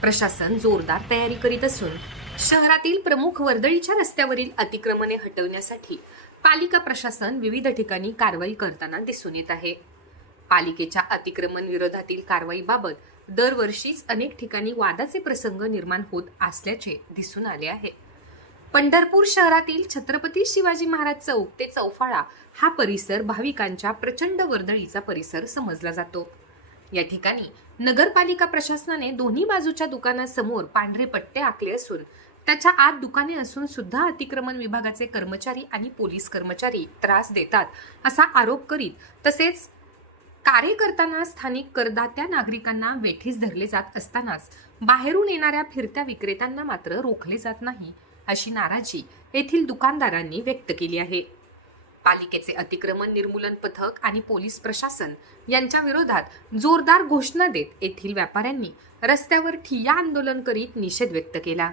प्रशासन जोरदार तयारी करीत असून शहरातील प्रमुख वर्दळीच्या रस्त्यावरील अतिक्रमणे हटवण्यासाठी पालिका प्रशासन विविध ठिकाणी कारवाई करताना दिसून येत आहे. पालिकेच्या अतिक्रमण विरोधातील कारवाईबाबत दरवर्षीच अनेक ठिकाणी वादाचे प्रसंग निर्माण होत असल्याचे दिसून आले आहे. पंढरपूर शहरातील छत्रपती शिवाजी महाराज चौक ते चौफाळा हा परिसर भाविकांच्या प्रचंड वर्दळीचा परिसर समजला जातो. या ठिकाणी नगरपालिका प्रशासनाने दोन्ही बाजूच्या दुकानासमोर पांढरे पट्टे आखले असून त्याच्या आत दुकाने असून सुद्धा अतिक्रमण विभागाचे कर्मचारी आणि पोलीस कर्मचारी त्रास देतात असा आरोप करीत तसेच कार्य करताना स्थानिक करदात्या नागरिकांना वेठीस धरले जात असतानाच बाहेरून येणाऱ्या फिरत्या विक्रेत्यांना मात्र रोखले जात नाही अशी नाराजी येथील दुकानदारांनी व्यक्त केली आहे. पालिकेचे अतिक्रमण निर्मूलन पथक आणि पोलीस प्रशासन यांच्या विरोधात जोरदार घोषणा देत येथील व्यापाऱ्यांनी रस्त्यावर ठिय्या आंदोलन करीत निषेध व्यक्त केला.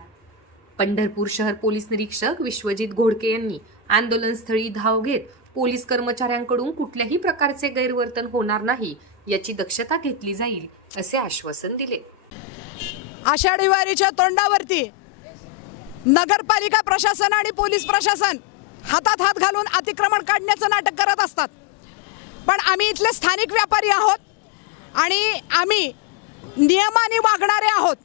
पंढरपूर शहर पोलीस निरीक्षक विश्वजित घोडके यांनी आंदोलनस्थळी धाव घेत पोलीस कर्मचाऱ्यांकडून कुठल्याही प्रकारचे गैरवर्तन होणार नाही याची दक्षता घेतली जाईल असे आश्वासन दिले. आषाढी वारीच्या तोंडावरती नगरपालिका प्रशासन आणि पोलीस प्रशासन हातात हात घालून अतिक्रमण काढण्याचं नाटक करत असतात. पण आम्ही इथले स्थानिक व्यापारी आहोत आणि आम्ही नियमाने वागणारे आहोत.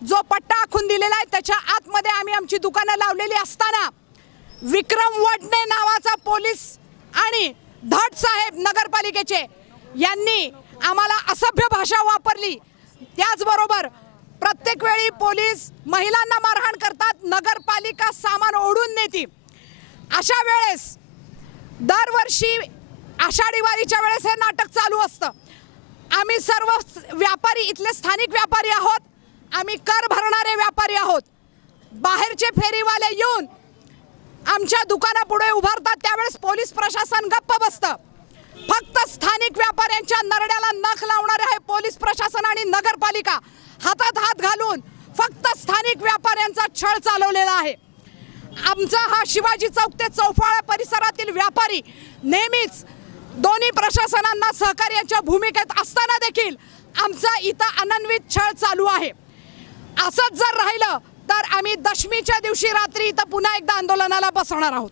जो पट्टा आखून दिलेला आहे त्याच्या आतमध्ये आम्ही आमची दुकानं लावलेली असताना विक्रम वडणे नावाचा पोलीस आणि धट साहेब नगरपालिकेचे यांनी आम्हाला असभ्य भाषा वापरली. त्याचबरोबर प्रत्येक वेळी पोलीस महिलांना मारहाण करतात नगरपालिका सामान ओढून ने अशा वेळेस दरवर्षी आषाढी वारीच्या वेळेस हे नाटक चालू असतं. आम्ही सर्व व्यापारी इथले स्थानिक व्यापारी आहोत. आम्ही कर भरणारे व्यापारी आहोत. बाहेरचे फेरीवाले येऊन आमच्या दुकानापुढे उभारतात. त्यावेळेस पोलीस प्रशासन गप्प बसतं. फक्त स्थानिक व्यापाऱ्यांच्या नरड्याला नख लावणारे आहे पोलीस प्रशासन आणि नगरपालिका. हातात हात घालून फक्त स्थानिक व्यापाऱ्यांचा छळ चालवलेला आहे. आमचा हा शिवाजी चौक ते चौफाळा परिसरातील व्यापारी नेहमीच दोन्ही प्रशासनांना सहकार्याच्या भूमिकेत असताना देखील आमचा इथं अनन्वित छळ चालू आहे. असंच जर राहिलं तर आम्ही दशमीच्या दिवशी रात्री इथं पुन्हा एकदा आंदोलनाला बसवणार आहोत.